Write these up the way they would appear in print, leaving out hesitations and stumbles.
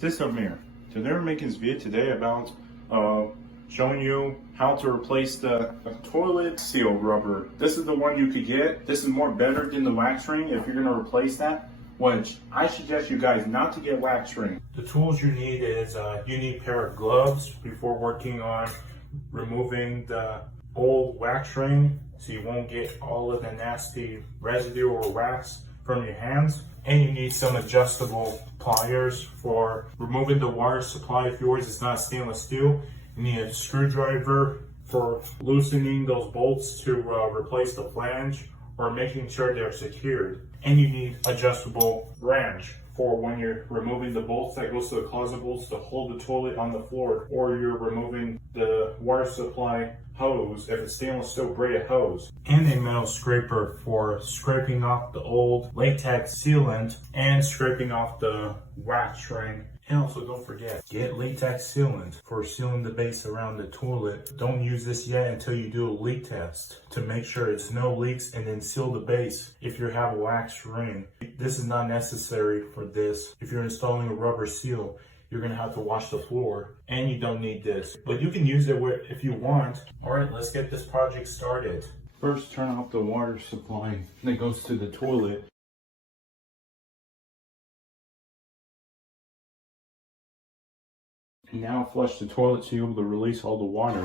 This is Amir. Today we're making this video today about showing you how to replace the toilet seal rubber. This is the one you could get. This is more better than the wax ring if you're going to replace that, which I suggest you guys not to get wax ring. The tools you need is you need a pair of gloves before working on removing the old wax ring so you won't get all of the nasty residue or wax from your hands. And you need some adjustable pliers for removing the water supply if yours is not stainless steel. You need a screwdriver for loosening those bolts to replace the flange or making sure they're secured. And you need adjustable wrench for when you're removing the bolts that goes to the closet bolts to hold the toilet on the floor, or you're removing the water supply hose if it's stainless steel braided hose. And a metal scraper for scraping off the old latex sealant and scraping off the wax ring. And also don't forget, get latex sealant for sealing the base around the toilet. Don't use this yet until you do a leak test to make sure it's no leaks, and then seal the base if you have a wax ring. This is not necessary for this. If you're installing a rubber seal, you're gonna have to wash the floor, and you don't need this. But you can use it if you want. All right, let's get this project started. First, turn off the water supply that goes to the toilet. And now flush the toilet so you're able to release all the water.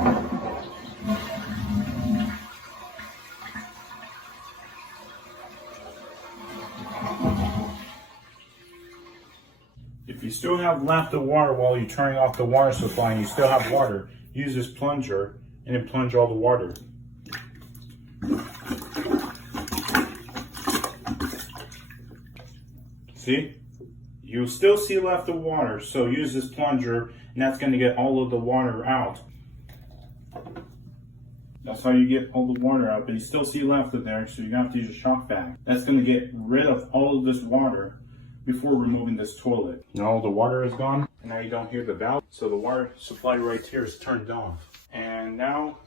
If you still have left of water while you're turning off the water supply and you still have water, use this plunger and then plunge all the water. See? You'll still see left of water, so use this plunger and that's going to get all of the water out. That's how you get all the water out, but you still see left of there, so you're going to have to use a shock vac. That's going to get rid of all of this water before removing this toilet. Now all the water is gone, and now you don't hear the valve, so the water supply right here is turned off. And now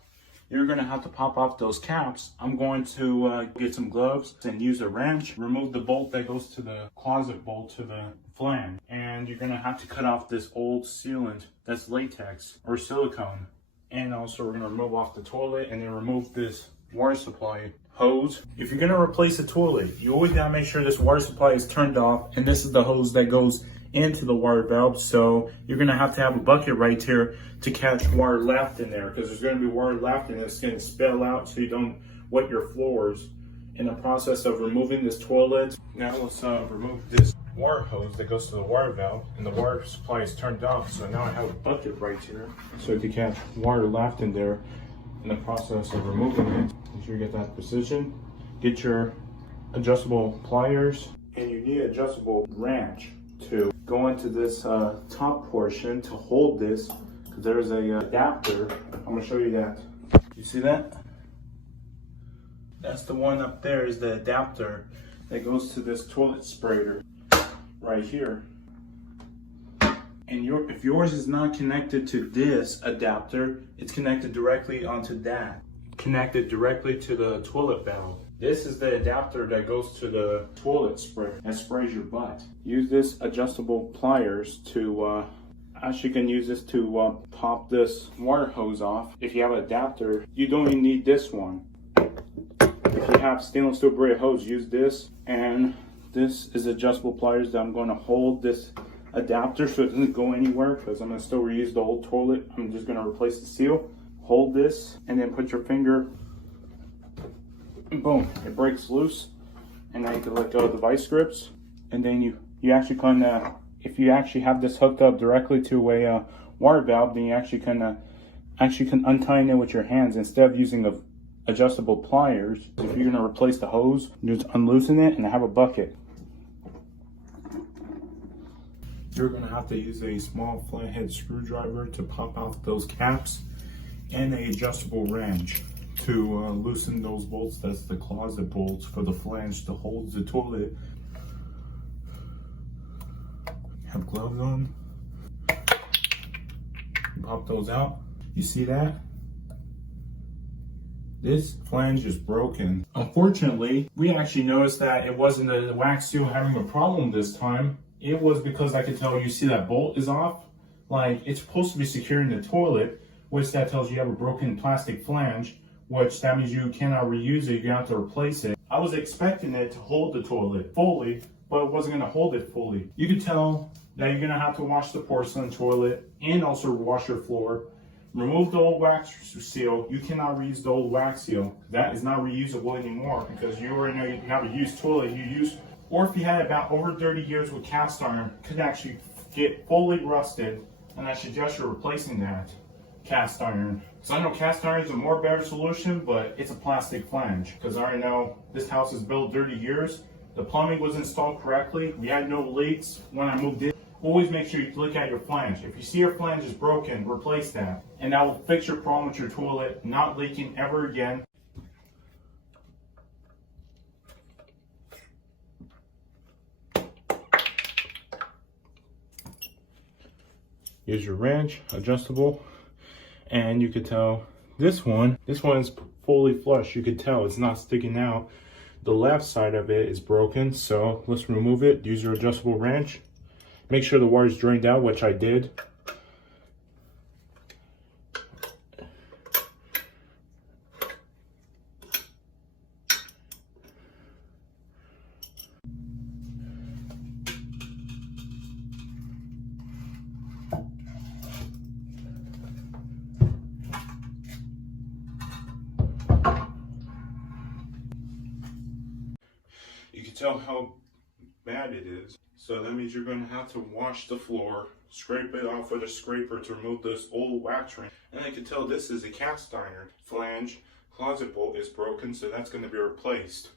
you're going to have to pop off those caps. I'm going to get some gloves and use a wrench, remove the bolt that goes to the closet bolt to the flange. And you're going to have to cut off this old sealant that's latex or silicone. And also we're going to remove off the toilet and then remove this water supply hose. If you're going to replace a toilet, you always got to make sure this water supply is turned off, and this is the hose that goes into the water valve. So you're going to have a bucket right here to catch water left in there, because there's going to be water left and it's going to spill out so you don't wet your floors in the process of removing this toilet. Now let's remove this water hose that goes to the water valve, and the water supply is turned off, so now I have a bucket right here so to catch water left in there. In the process of removing it, make sure you get that precision. Get your adjustable pliers, and you need adjustable wrench to go into this top portion to hold this, because there's a adapter. I'm going to show you that. You see that? That's the one up there, is the adapter that goes to this toilet sprayer right here. And if yours is not connected to this adapter, it's connected directly onto that. Connected directly to the toilet valve. This is the adapter that goes to the toilet sprayer that sprays your butt. Use this adjustable pliers to, actually can use this to pop this water hose off. If you have an adapter, you don't even need this one. If you have stainless steel braided hose, use this. And this is adjustable pliers that I'm going to hold this adapter so it doesn't go anywhere, because I'm going to still reuse the old toilet. I'm just going to replace the seal. Hold this and then put your finger, and boom, it breaks loose, and now you can let go of the vice grips. And then you actually can, if you actually have this hooked up directly to a water valve, then you actually can untie it with your hands instead of using the adjustable pliers. If you're going to replace the hose, just unloosen it and have a bucket. You're going to have to use a small flathead screwdriver to pop out those caps, and an adjustable wrench to loosen those bolts. That's the closet bolts for the flange to hold the toilet. Have gloves on. Pop those out. You see that? This flange is broken. Unfortunately, we actually noticed that it wasn't the wax seal having a problem this time. it was because I could tell you see that bolt is off. Like it's supposed to be securing the toilet, which that tells you have a broken plastic flange, which that means you cannot reuse it, you have to replace it. I was expecting it to hold the toilet fully, but it wasn't gonna hold it fully. You could tell that you're gonna have to wash the porcelain toilet and also wash your floor. Remove the old wax seal. You cannot reuse the old wax seal. That is not reusable anymore because you already know you never use toilet. You use, or if you had about over 30 years with cast iron, could actually get fully rusted, and I suggest you're replacing that cast iron. So I know cast iron is a more better solution, but it's a plastic flange because I already know this house is built 30 years. The plumbing was installed correctly. We had no leaks when I moved in. Always make sure you look at your flange. If you see your flange is broken, replace that. And that will fix your problem with your toilet not leaking ever again. Here's your wrench, adjustable. And you could tell this one is fully flush. You could tell it's not sticking out. The left side of it is broken, so let's remove it. Use your adjustable wrench. Make sure the wire is drained out, which I did. You can tell how bad it is. So that means you're going to have to wash the floor, scrape it off with a scraper to remove this old wax ring. And I can tell this is a cast iron flange. Closet bolt is broken, so that's going to be replaced.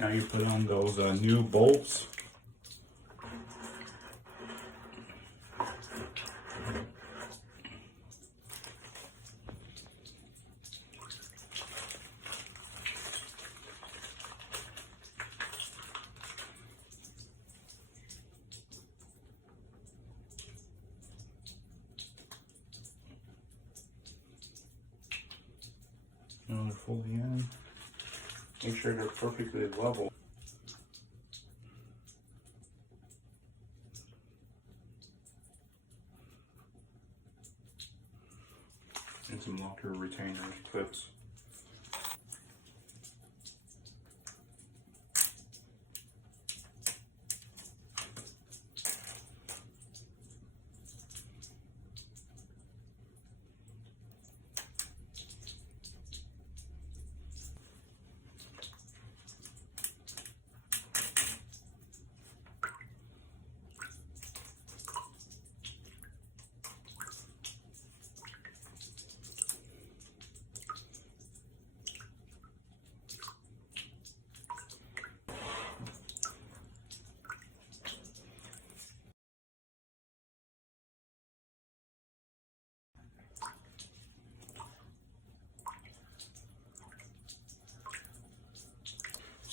Now you put on those new bolts. Now they're fully in. Make sure they're perfectly level. And some locker retainers, clips.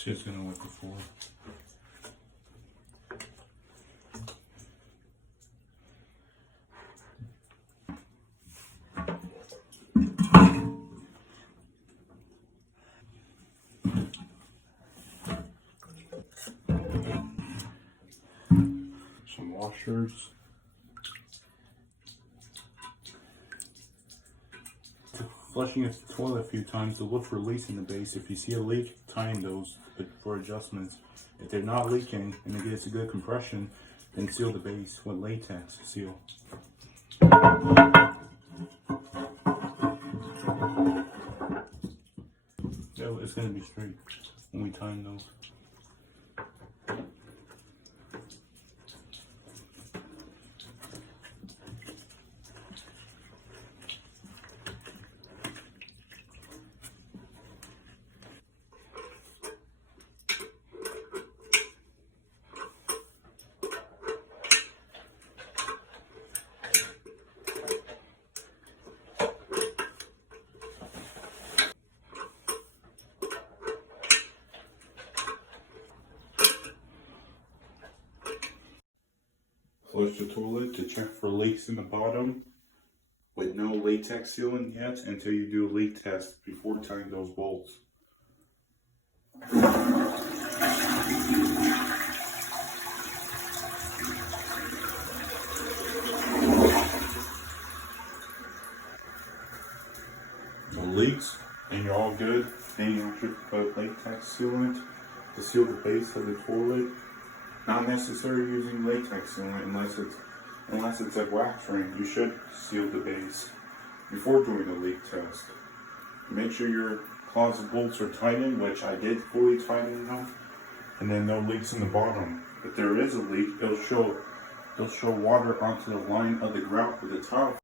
Just gonna wet the floor. Some washers. Flushing the toilet a few times to look for leaks in the base. If you see a leak, time those for adjustments. If they're not leaking and it gets a good compression, then seal the base with latex seal. It's going to be straight when we time those. Flush the toilet to check for leaks in the bottom with no latex sealant yet until you do a leak test before tying those bolts. No leaks and you're all good. Then you have to put latex sealant to seal the base of the toilet. Not necessary using latex sealant unless it's a wax ring. You should seal the base before doing the leak test. Make sure your closet bolts are tightened, which I did fully tighten them, and then no leaks in the bottom. If there is a leak, it'll show water onto the line of the grout with the tile.